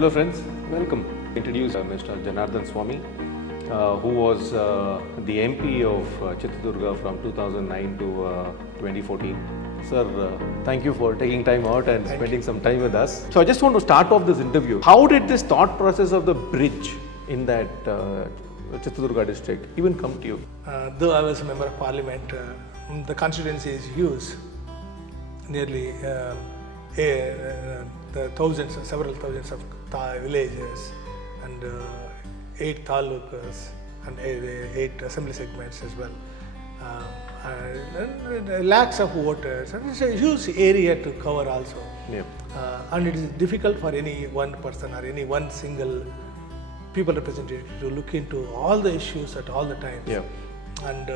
Hello friends, welcome. Introduce Mr. Janardhan Swami, who was the MP of Chitradurga from 2009 to 2014. Sir, thank you for taking time out and spending some time with us. So I just want to start off this interview. How did this thought process of the bridge in that Chitradurga district even come to you? Though I was a member of parliament, the constituency is huge, nearly several thousands of villages and 8 talukas and 8 assembly segments as well. And lakhs of voters, and it's a huge area to cover also. Yeah. And it is difficult for any one person or any one single people representative to look into all the issues at all the times. Yeah. And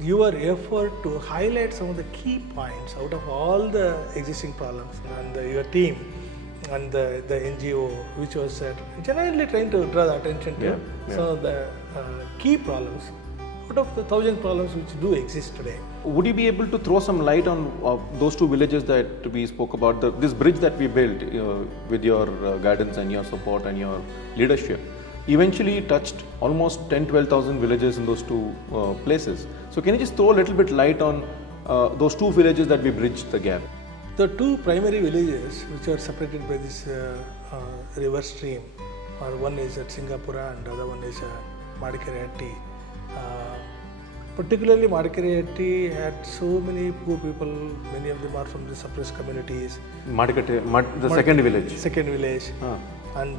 your effort to highlight some of the key points out of all the existing problems, and your team and the NGO, which was genuinely trying to draw the attention to some of the key problems out of the 1,000 problems which do exist today. Would you be able to throw some light on those 2 villages that we spoke about, this bridge that we built with your guidance and your support and your leadership? Eventually touched almost 10-12,000 villages in those 2 places. So can you just throw a little bit light on those 2 villages that we bridged the gap? The 2 primary villages which are separated by this river stream, one is at Singapura and the other one is Madikeriatti. Particularly Madikeriatti had so many poor people, many of them are from the suppressed communities. The second village? Second village. And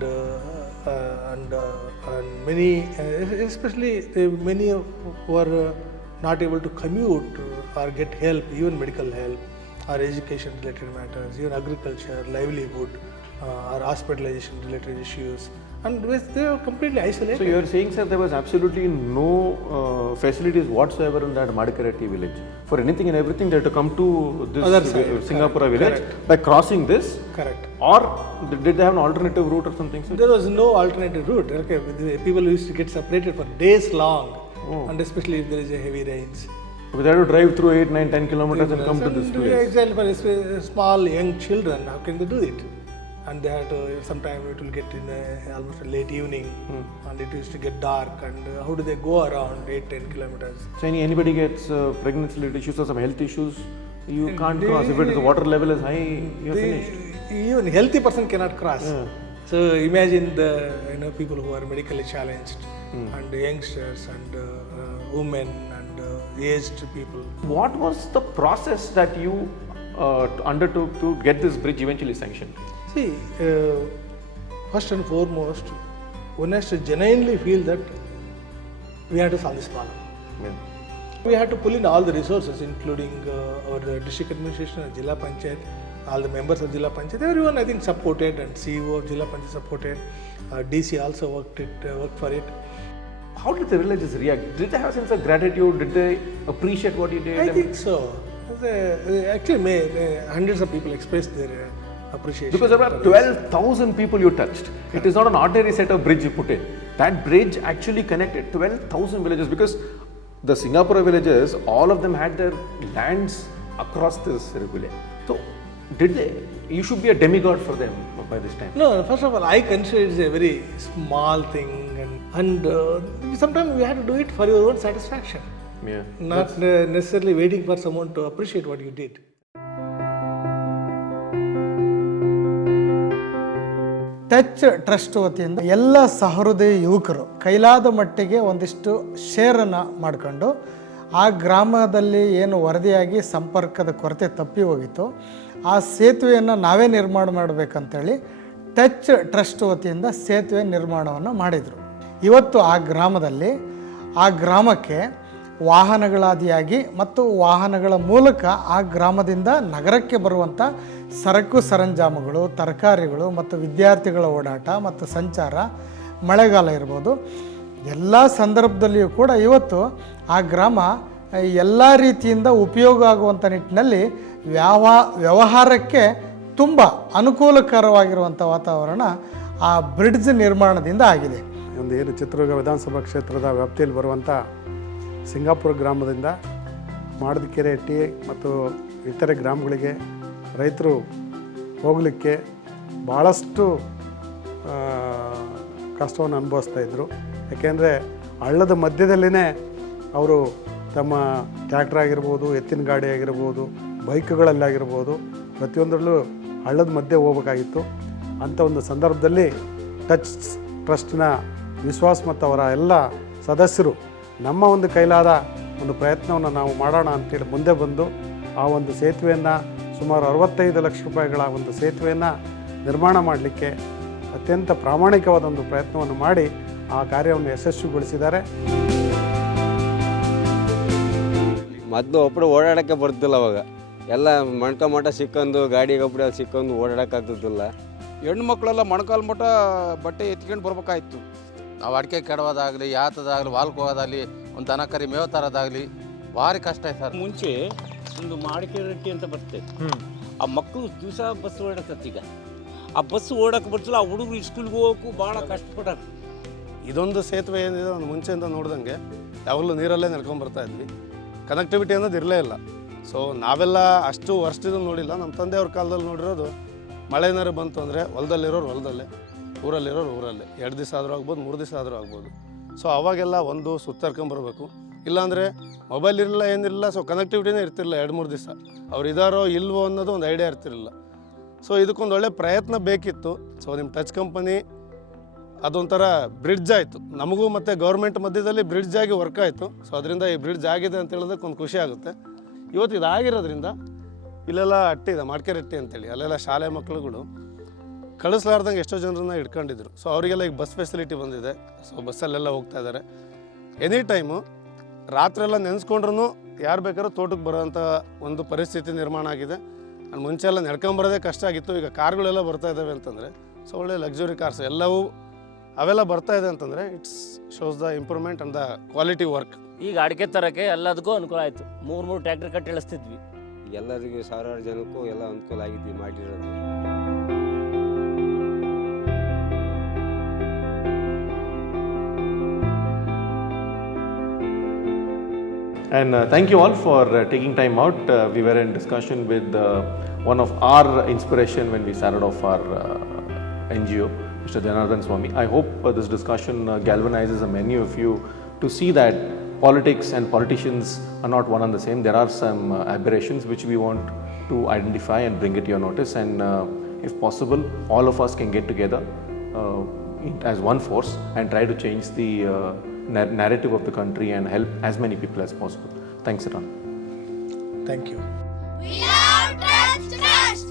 many, especially many who are not able to commute or get help, even medical help or education related matters, even agriculture, livelihood or hospitalization related issues, and they were completely isolated. So you are saying, sir, there was absolutely no facilities whatsoever in that Madikeriatti village. For anything and everything, they had to come to this Singapura village by crossing this. Correct. Or did they have an alternative route or something, sir? There was no alternative route. Okay, people used to get separated for days long, and especially if there is a heavy rains. But they had to drive through 8, 9, 10 kilometers and come to this place. Exactly, for small young children, how can they do it? And they had to, sometime it will get in almost a late evening, and it used to get dark, and how do they go around 8-10 kilometers? So anybody gets pregnancy related issues or some health issues, you can't cross. If the water level is high, you're finished. Even healthy person cannot cross. Yeah. So imagine the people who are medically challenged, and the youngsters and women and aged people. What was the process that you undertook to get this bridge eventually sanctioned? See, first and foremost, one has to genuinely feel that we have to solve this problem. Yeah. We had to pull in all the resources, including our district administration and Jilla Panchayat, all the members of Jilla Panchayat. Everyone, I think, supported, and CEO of Jilla Panchayat supported. DC also worked for it. How did the villagers react? Did they have a sense of gratitude? Did they appreciate what you did? I think so. Actually, hundreds of people expressed their appreciation. Because there were 12,000 people you touched. It is not an ordinary set of bridge you put in. That bridge actually connected 12,000 villages, because the Singapura villages, all of them had their lands across this rivulet. So, did they? You should be a demigod for them by this time. No, first of all, I consider it is a very small thing, and sometimes we have to do it for your own satisfaction. Yeah. Not necessarily waiting for someone to appreciate what you did. Touch trust ವತಿಯಿಂದ ಎಲ್ಲ ಸಹೃದಯ ಯುವಕರು ಕೈಲಾದ ಮಟ್ಟಿಗೆ ಒಂದಿಷ್ಟು ಶೇರನ್ನು ಮಾಡಿಕೊಂಡು ಆ ಗ್ರಾಮದಲ್ಲಿ ಏನು ವರದಿಯಾಗಿ ಸಂಪರ್ಕದ ಕೊರತೆ ತಪ್ಪಿ ಹೋಗಿತ್ತು, ಆ ಸೇತುವೆಯನ್ನು ನಾವೇ ನಿರ್ಮಾಣ ಮಾಡಬೇಕಂತೇಳಿ ಟಚ್ ಟ್ರಸ್ಟ್ ವತಿಯಿಂದ ಸೇತುವೆ ನಿರ್ಮಾಣವನ್ನು ಮಾಡಿದರು. ಇವತ್ತು ಆ ಗ್ರಾಮದಲ್ಲಿ ಆ ಗ್ರಾಮಕ್ಕೆ ವಾಹನಗಳಾದಿಯಾಗಿ ಮತ್ತು ವಾಹನಗಳ ಮೂಲಕ ಆ ಗ್ರಾಮದಿಂದ ನಗರಕ್ಕೆ ಬರುವಂಥ ಸರಕು ಸರಂಜಾಮುಗಳು, ತರಕಾರಿಗಳು ಮತ್ತು ವಿದ್ಯಾರ್ಥಿಗಳ ಓಡಾಟ ಮತ್ತು ಸಂಚಾರ, ಮಳೆಗಾಲ ಇರ್ಬೋದು, ಎಲ್ಲ ಸಂದರ್ಭದಲ್ಲಿಯೂ ಕೂಡ ಇವತ್ತು ಆ ಗ್ರಾಮ ಎಲ್ಲ ರೀತಿಯಿಂದ ಉಪಯೋಗ ಆಗುವಂಥ ನಿಟ್ಟಿನಲ್ಲಿ ವ್ಯವಹಾರಕ್ಕೆ ತುಂಬ ಅನುಕೂಲಕರವಾಗಿರುವಂಥ ವಾತಾವರಣ ಆ ಬ್ರಿಡ್ಜ್ ನಿರ್ಮಾಣದಿಂದ ಆಗಿದೆ. ಒಂದು ಏನು ಚಿತ್ರದುರ್ಗ ವಿಧಾನಸಭಾ ಕ್ಷೇತ್ರದ ವ್ಯಾಪ್ತಿಯಲ್ಲಿ ಬರುವಂಥ ಸಿಂಗಾಪುರ ಗ್ರಾಮದಿಂದ ಮಾಡದಕೆರೆಹಟ್ಟಿ ಮತ್ತು ಇತರೆ ಗ್ರಾಮಗಳಿಗೆ ರೈತರು ಹೋಗಲಿಕ್ಕೆ ಭಾಳಷ್ಟು ಕಷ್ಟವನ್ನು ಅನುಭವಿಸ್ತಾಯಿದ್ರು. ಯಾಕೆಂದರೆ ಹಳ್ಳದ ಮಧ್ಯದಲ್ಲೇ ಅವರು ತಮ್ಮ ಟ್ರ್ಯಾಕ್ಟರ್ ಆಗಿರ್ಬೋದು, ಎತ್ತಿನ ಗಾಡಿ ಆಗಿರ್ಬೋದು, ಬೈಕ್ಗಳಲ್ಲಾಗಿರ್ಬೋದು, ಪ್ರತಿಯೊಂದರಲ್ಲೂ ಹಳ್ಳದ ಮಧ್ಯೆ ಹೋಗ್ಬೇಕಾಗಿತ್ತು. ಅಂಥ ಒಂದು ಸಂದರ್ಭದಲ್ಲಿ ಟಚ್ ಟ್ರಸ್ಟ್ನ ವಿಶ್ವಾಸ್ ಮತ್ತು ಅವರ ಎಲ್ಲ ಸದಸ್ಯರು ನಮ್ಮ ಒಂದು ಕೈಲಾದ ಒಂದು ಪ್ರಯತ್ನವನ್ನು ನಾವು ಮಾಡೋಣ ಅಂತೇಳಿ ಮುಂದೆ ಬಂದು ಆ ಒಂದು ಸೇತುವೆಯನ್ನು ಸುಮಾರು 65 ಲಕ್ಷ ರೂಪಾಯಿಗಳ ಒಂದು ಸೇತುವೆಯನ್ನು ನಿರ್ಮಾಣ ಮಾಡಲಿಕ್ಕೆ ಅತ್ಯಂತ ಪ್ರಾಮಾಣಿಕವಾದ ಒಂದು ಪ್ರಯತ್ನವನ್ನು ಮಾಡಿ ಆ ಕಾರ್ಯವನ್ನು ಯಶಸ್ವಿಗೊಳಿಸಿದ್ದಾರೆ. ಮೊದಲು ಒಬ್ಬರು ಓಡಾಡೋಕ್ಕೆ ಬರ್ತಿಲ್ಲ. ಅವಾಗ ಎಲ್ಲ ಮಣ್ಕ ಸಿಕ್ಕೊಂಡು ಗಾಡಿಗೆ ಒಬ್ಬರು ಸಿಕ್ಕೊಂಡು ಓಡಾಡೋಕ್ಕಾಗ್ತಿದ್ದಿಲ್ಲ. ಹೆಣ್ಣು ಮಕ್ಕಳೆಲ್ಲ ಮೊಣಕಾಲು ಮಟ್ಟ ಬಟ್ಟೆ ಎತ್ಕೊಂಡು ಬರ್ಬೇಕಾಯ್ತು. ನಾವು ಅಡಿಕೆ ಕೆಡೋದಾಗಲಿ, ಯಾತದಾಗಲಿ, ವಾಲ್ಕ್ ಹೋಗೋದಾಗಲಿ, ಒಂದು ದನ ಕರಿ ಮೇವು ತರೋದಾಗಲಿ ಭಾರಿ ಕಷ್ಟ ಆಯ್ತು ಸರ್. ಮುಂಚೆ ಒಂದು ಮಾಡಿಕೆ ರೊಟ್ಟಿ ಅಂತ ಬರ್ತದೆ, ಆ ಮಕ್ಕಳು ದಿವಸ ಬಸ್ ಓಡಾಡ್ತದೆ. ಈಗ ಆ ಬಸ್ ಓಡಕ್ಕೆ ಬರ್ತಿಲ್ಲ, ಆ ಹುಡುಗರು ಸ್ಕೂಲ್ಗೆ ಹೋಗೋಕ್ಕೂ ಭಾಳ ಕಷ್ಟಪಟ್ಟಾರ. ಇದೊಂದು ಸೇತುವೆ ಏನಿದೆ ಒಂದು ಮುಂಚೆಯಿಂದ ನೋಡ್ದಂಗೆ ಯಾವಾಗಲೂ ನೀರಲ್ಲೇ ನಡ್ಕೊಂಡ್ಬರ್ತಾ ಇದ್ವಿ. ಕನೆಕ್ಟಿವಿಟಿ ಅನ್ನೋದು ಇರಲೇ ಇಲ್ಲ. ಸೊ ನಾವೆಲ್ಲ ಅಷ್ಟು ವರ್ಷದಿಂದ ನೋಡಿಲ್ಲ. ನಮ್ಮ ತಂದೆಯವ್ರ ಕಾಲದಲ್ಲಿ ನೋಡಿರೋದು ಮಳೆ ಏನಾರು ಬಂತು ಅಂದರೆ ಹೊಲದಲ್ಲಿರೋರು ಹೊಲದಲ್ಲೇ, ಊರಲ್ಲಿರೋರು ಊರಲ್ಲೇ, 2 ದಿವಸ ಆದರೂ ಆಗ್ಬೋದು, 3 ದಿವಸ ಆದರೂ ಆಗ್ಬೋದು. ಸೊ ಅವಾಗೆಲ್ಲ ಒಂದು ಸುತ್ತರ್ಕೊಂಬರ್ಬೇಕು, ಇಲ್ಲಾಂದರೆ ಮೊಬೈಲ್ ಇರಲಿಲ್ಲ, ಏನಿರಲಿಲ್ಲ. ಸೊ ಕನೆಕ್ಟಿವಿಟಿನೇ ಇರ್ತಿರಲಿಲ್ಲ 2-3 ದಿವಸ. ಅವ್ರು ಇದಾರೋ ಇಲ್ವೋ ಅನ್ನೋದು ಒಂದು ಐಡಿಯಾ ಇರ್ತಿರಲಿಲ್ಲ. ಸೊ ಇದಕ್ಕೊಂದು ಒಳ್ಳೆ ಪ್ರಯತ್ನ ಬೇಕಿತ್ತು. ಸೊ ನಿಮ್ಮ ಟಚ್ ಕಂಪನಿ ಅದೊಂಥರ ಬ್ರಿಡ್ಜ್ ಆಯಿತು ನಮಗೂ, ಮತ್ತು ಗೌರ್ಮೆಂಟ್ ಮಧ್ಯದಲ್ಲಿ ಬ್ರಿಡ್ಜ್ ಆಗಿ ವರ್ಕ್ ಆಯಿತು. ಸೊ ಅದರಿಂದ ಈ ಬ್ರಿಡ್ಜ್ ಆಗಿದೆ ಅಂತ ಹೇಳೋದಕ್ಕೆ ಒಂದು ಖುಷಿ ಆಗುತ್ತೆ. ಇವತ್ತು ಇದಾಗಿರೋದ್ರಿಂದ ಇಲ್ಲೆಲ್ಲ ಅಟ್ಟಿ ಇದೆ, ಮಾಡ್ಕೆರೆ ಅಟ್ಟಿ ಅಂತೇಳಿ, ಅಲ್ಲೆಲ್ಲ ಶಾಲೆ ಮಕ್ಕಳುಗಳು ಕಳಿಸ್ಲಾರ್ದಂಗೆ ಎಷ್ಟೋ ಜನರನ್ನ ಇಟ್ಕೊಂಡಿದ್ರು. ಸೊ ಅವರಿಗೆಲ್ಲ ಈಗ ಬಸ್ ಫೆಸಿಲಿಟಿ ಬಂದಿದೆ. ಸೊ ಬಸ್ಸಲ್ಲೆಲ್ಲ ಹೋಗ್ತಾ ಇದ್ದಾರೆ. ಎನಿ ಟೈಮು ರಾತ್ರೆಲ್ಲ ನೆನೆಸ್ಕೊಂಡ್ರೂ ಯಾರು ಬೇಕಾದ್ರೂ ತೋಟಕ್ಕೆ ಬರೋವಂಥ ಒಂದು ಪರಿಸ್ಥಿತಿ ನಿರ್ಮಾಣ ಆಗಿದೆ. ನಾನು ಮುಂಚೆ ಎಲ್ಲ ನಡ್ಕೊಂಬರೋದೇ ಕಷ್ಟ ಆಗಿತ್ತು. ಈಗ ಕಾರ್ಗಳೆಲ್ಲ ಬರ್ತಾ ಇದ್ದಾವೆ ಅಂತಂದರೆ, ಸೊ ಒಳ್ಳೆ ಲಕ್ಸುರಿ ಕಾರ್ಸ್ ಎಲ್ಲವೂ ಅವೆಲ್ಲ ಬರ್ತಾ ಇದೆ ಅಂತಂದರೆ it's shows the improvement and the quality work. ಈಗ ಅಡಿಕೆ ತರಕ್ಕೆ ಎಲ್ಲದಕ್ಕೂ ಅನುಕೂಲ ಆಯಿತು. 3 ಟ್ರ್ಯಾಕ್ಟರ್ ಕಟ್ಟಿ ಇಳಿಸ್ತಿದ್ವಿ. ಎಲ್ಲರಿಗೂ ಸಾವಿರಾರು ಜನಕ್ಕೂ ಎಲ್ಲ ಅನುಕೂಲ ಆಗಿದ್ವಿ ಮಾಡಿರೋದು. And thank you all for taking time out. We were in discussion with one of our inspiration when we started off our NGO, Mr. Janardhan Swami. I hope this discussion galvanizes many of you to see that politics and politicians are not one and the same. There are some aberrations which we want to identify and bring it to your notice. And if possible, all of us can get together as one force and try to change the narrative of the country and help as many people as possible. Thanks, Ran. Thank you. We love Trust.